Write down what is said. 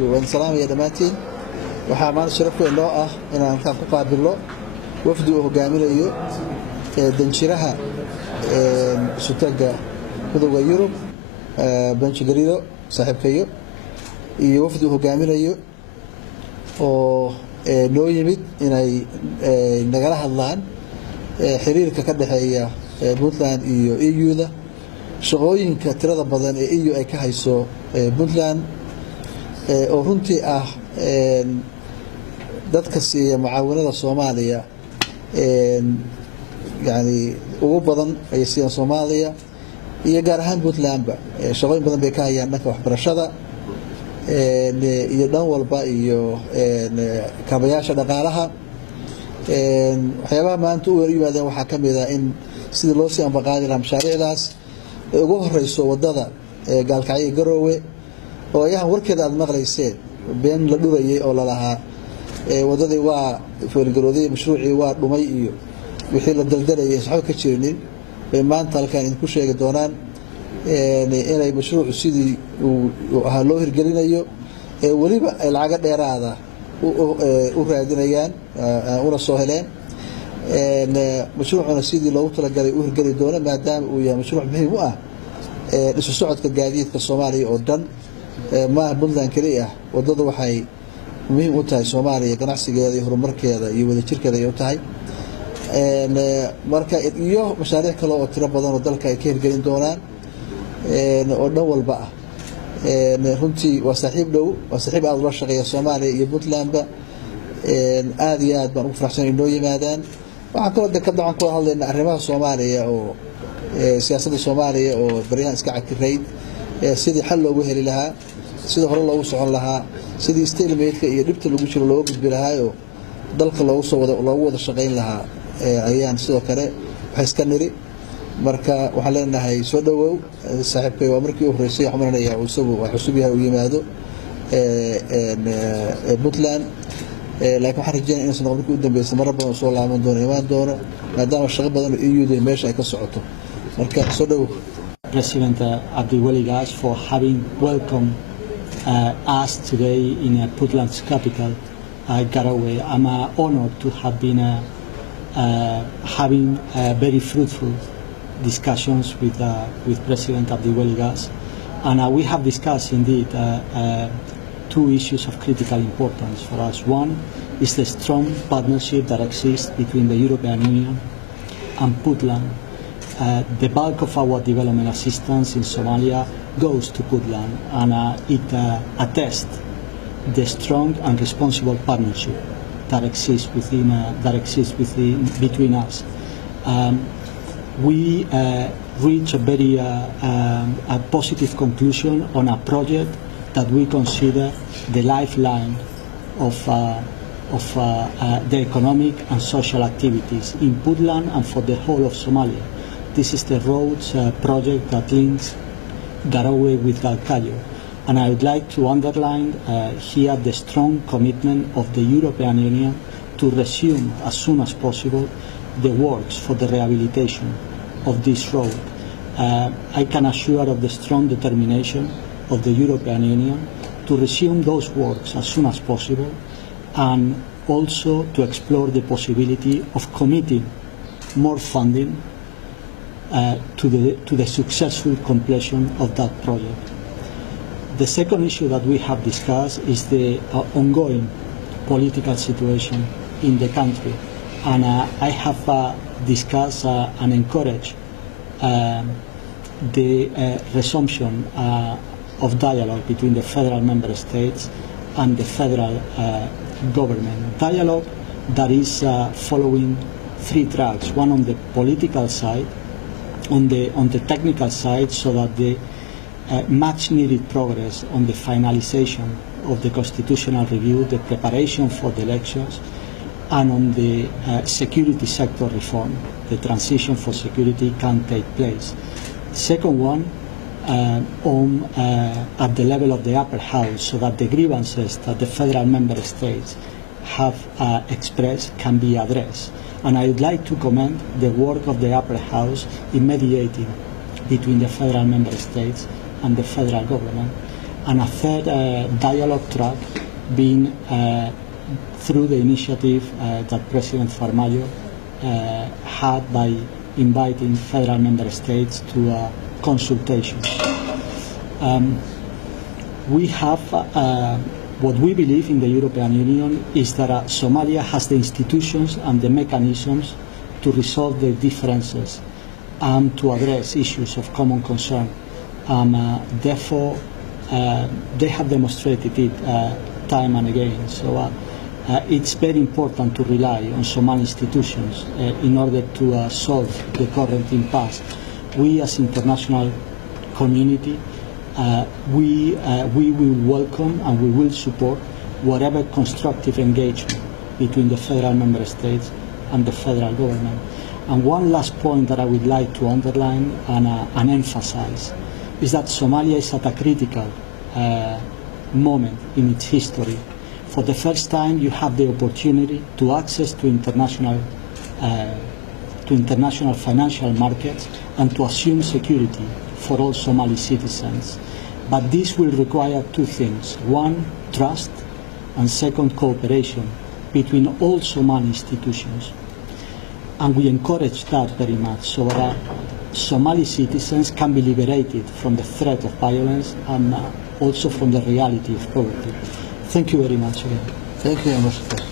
wabarakaatu. Waan salaamaya dhammaantiin. Waxaa maanta sharaf weyn noo ah inaan halkaan ku qaabilno wafdi uu hogaaminayo danjiraha sutaga midowga Yurub Banjigarido saaxiibkayo iyo wafdi uu hogaaminayo oo noo yimid inay nagala hadlaan xiriirka ka dhaxeeya Puntland iyo EU-da shaqooyinka tirada badan ee EU ay ka hayso Puntland oo runtii ah dadka siiya mucaawanada Soomaaliya yani ugu badan ay siiyaan Soomaaliya iyo gaar ahaan Puntlandba shaqooyin badan bay ka hayaan dhanka waxbarashada iyo dhan walba iyo kaabayaasha dhaqaalaha waxyaabaha maanta u yimaadeen waxaa ka mid ah in sidii loo sii ambaqaadi lahaa mashaariicdaas ugu horeyso wadada Gaalkacyo Garoowe oo ayahan warkeeda aad maqlayseen been la dhurayay oo la lahaa wadadii waa foolgarooday mashruucii waa dhumay iyo wixii la daldalayay saxo ka jirinin bay maanta halkaan idinku sheegi doonaan inay mashruucu sidii uu ahaa loo hirgelinayo waliba ay lacaga dheeraada u raadinayaan una soo heleen mashruucuna sidii loogu talagalay u hirgeli doono maadaama uu yahay mashruuc muhiim u ah isu socodka gaadiidka Soomaaliya oo dhan ma Puntland kaliya wadadu waxay muhiim u tahay Soomaaliya ganacsigeeda iyo horumarkeeda iyo wadajirkeeda ay u tahay marka iyo mashaariic kale oo tiro badan oo dalka ay ka hirgelin doonaan oo dhan walba ah runtii waa saaxiib dhow waa saaxiib aad ula shaqeeya Soomaaliya iyo Puntlandba aad iyo aad baan ugu faraxsanahay inoo yimaadaan waxaan kaloo ka dacan ku hadlaynaa arrimaha Soomaaliya oo siyaasadda Soomaaliya oo baryahan iska cakirayd sidii xal loogu heli lahaa sidii hore loogu socon lahaa sidii stalemate-ka iyo dhibta lagu jiro loogu gudbi lahaa oo dalka loogu wada shaqeyn lahaa ayaan sidoo kale waxa iska niri marka waxaan leenahay soo dhawow saaxiibkay waa markii uu horeysay xamarnaya oo isagu wax cusub yahay uu yimaado Puntland laakiin waxaan rajeynayaa inuu sanad markii u dambeysay mar badan soo laaban doono imaan doono maadaama shaqo badan oo EU-da meesha ay ka socoto marka soo dhawow President Abdiweli Gas for having welcomed us today in Puntland's capital, Garowe. I'm honored to have been having very fruitful discussions with President Abdiweli Gas, and we have discussed indeed two issues of critical importance for us. One is the strong partnership that exists between the European Union and Puntland. The bulk of our development assistance in Somalia goes to Puntland, and it attests the strong and responsible partnership that exists between us. We reach a very positive conclusion on a project that we consider the lifeline of the economic and social activities in Puntland and for the whole of Somalia. This is the roads project that links Garowe with Galkayo, and I would like to underline here the strong commitment of the European Union to resume as soon as possible the works for the rehabilitation of this road. I can assure of the strong determination of the European Union to resume those works as soon as possible, and also to explore the possibility of committing more funding to the successful completion of that project. The second issue that we have discussed is the ongoing political situation in the country, and I have discussed and encouraged the resumption of dialogue between the federal member states and the federal government. Dialogue that is following three tracks: one on the political side, on the technical side, so that the much needed progress on the finalization of the constitutional review, the preparation for the elections, and on the security sector reform, the transition for security can take place. Second one, at the level of the upper house, so that the grievances that the federal member states have expressed can be addressed. And I would like to commend the work of the upper house in mediating between the federal member states and the federal government. and a third dialogue track being through the initiative that President Farmajo had by inviting federal member states to a consultation. We have what we believe in the European Union is that Somalia has the institutions and the mechanisms to resolve the differences and to address issues of common concern. Therefore, they have demonstrated it time and again. So it's very important to rely on Somali institutions in order to solve the current impasse. We as international community, we will welcome and we will support whatever constructive engagement between the federal member states and the federal government. And one last point that I would like to underline and emphasize is that Somalia is at a critical moment in its history. For the first time, you have the opportunity to access to international financial markets and to assume security for all Somali citizens. But this will require two things. One, trust, and second, cooperation between all Somali institutions. And we encourage that very much, so that Somali citizens can be liberated from the threat of violence and also from the reality of poverty. Thank you very much again. Thank you, Ambassador.